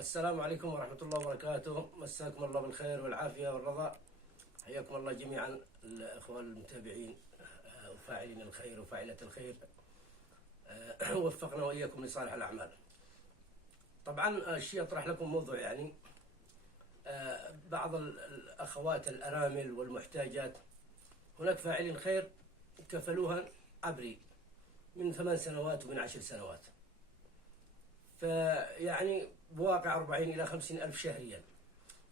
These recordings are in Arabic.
السلام عليكم ورحمة الله وبركاته. مساكم الله بالخير والعافية والرضا. حياكم الله جميعا الأخوة المتابعين وفاعلين الخير وفاعلة الخير. وفقنا وإياكم لصالح الأعمال. طبعا الشيء أطرح لكم موضوع بعض الأخوات الأرامل والمحتاجات، هناك فاعلين خير كفلوها عبري من 8 سنوات ومن 10 سنوات، فيعني بواقع 40 إلى 50 ألف شهريا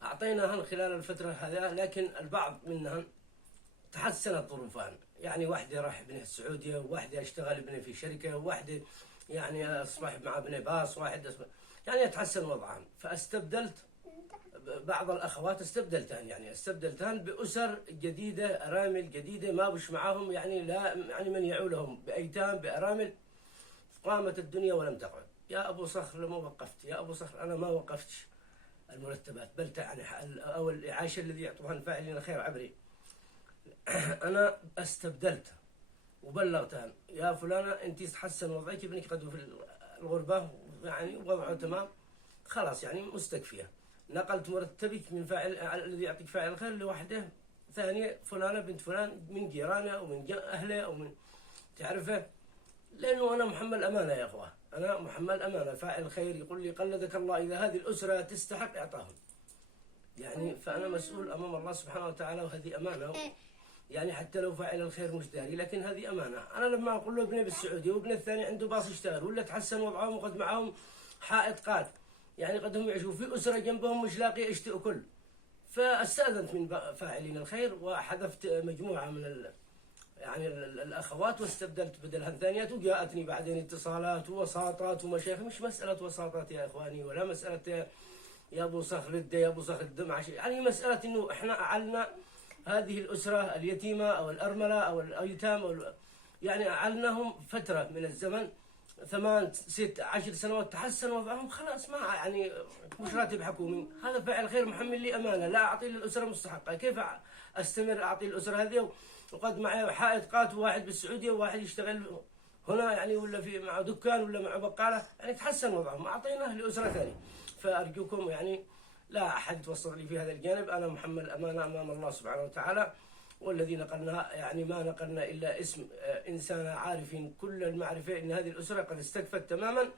أعطيناهن خلال الفترة هذا، لكن البعض منهن تحسنت ظروفهن. يعني واحدة راح ابنها السعودية، وواحدة اشتغل ابنها في شركة، وواحدة يعني أصبح مع ابنها باص، واحد يعني يتحسن وضعهن. فاستبدلت بعض الأخوات، استبدلتهن بأسر جديدة، أرامل جديدة ما بش معاهم، يعني لا يعني من يعولهم، بأيتام بأرامل. قامت الدنيا ولم تقعد. يا أبو صخر لما وقفت، يا أبو صخر أنا ما وقفتش المرتبات، بل يعني أو الإعاشة الذي يعطوها الفاعلين الخير عبري، أنا استبدلت وبلغتها يا فلانة أنت تحسن وضعك، ابنك قد في الغربة يعني وضعه تمام، خلاص يعني مستكفية. نقلت مرتبك من فاعل الذي يعطيك فاعل الخير لوحده ثانية، فلانة بنت فلان من جيرانه أو من أهله أو من تعرفه، لأنه أنا محمل أمانة يا أخوة، أنا محمل أمانة. فاعل الخير يقول لي قلدك الله، إذا هذه الأسرة تستحق إعطاهم، يعني فأنا مسؤول أمام الله سبحانه وتعالى، وهذه أمانة. يعني حتى لو فاعل الخير مش داري، لكن هذه أمانة. أنا لما أقول له ابني بالسعودية وابن الثاني عنده باص يشتغل ولا تحسن وضعهم وقد معهم حائط قات، يعني قد هم يعيشوا في أسرة جنبهم مش لاقي ايش تأكل، فاستأذنت من فاعلين الخير وحذفت مجموعة من يعني الأخوات واستبدلت بدلها الثانيات. وجاءتني بعدين اتصالات ووساطات ومشايخ، مش مسألة وساطات يا إخواني، ولا مسألة يا أبو صخر الدم يا أبو صخر الدم، يعني مسألة إنه إحنا أعلنا هذه الأسرة اليتيمة أو الأرملة أو الأيتام أو يعني أعلناهم فترة من الزمن 8 6 10 سنوات، تحسن وضعهم، خلاص ما يعني مش راتب حكومي، هذا فاعل خير محمل لي أمانة، لا أعطي للأسرة مستحقة. كيف أستمر أعطي الأسرة هذه وقد معي حائط قات، واحد بالسعودية وواحد يشتغل هنا يعني، ولا في مع دكان ولا مع بقالة، يعني تحسن وضعهم، أعطيناه لأسرة ثانية. فأرجوكم يعني لا أحد يتوسط لي في هذا الجانب، أنا محمل أمانة أمام الله سبحانه وتعالى، والذي نقلنا يعني ما نقلنا إلا اسم إنسان عارف كل المعرفة إن هذه الأسرة قد استكفت تماما،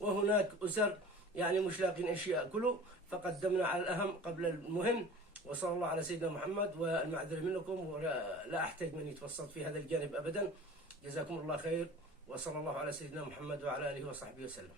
وهناك أسر يعني مش لاقين إيش يأكلوا، فقدمنا على الأهم قبل المهم. وصلى الله على سيدنا محمد، والمعذرة منكم، ولا أحتاج من يتوسط في هذا الجانب أبدا. جزاكم الله خير، وصلى الله على سيدنا محمد وعلى آله وصحبه وسلم.